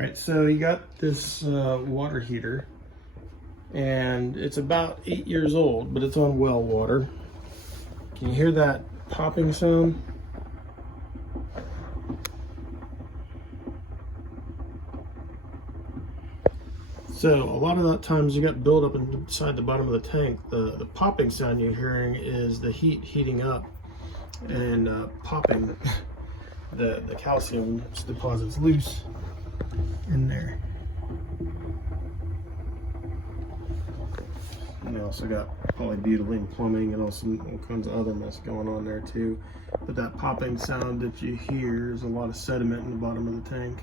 All right, so you got this water heater, and it's about 8 years old, but it's on well water. Can you hear that popping sound? So a lot of the times you got buildup inside the bottom of the tank. The popping sound you're hearing is the heat heating up and popping the calcium deposits loose in there. And they also got polybutylene plumbing and also all kinds of other mess going on there too. But that popping sound that you hear is a lot of sediment in the bottom of the tank.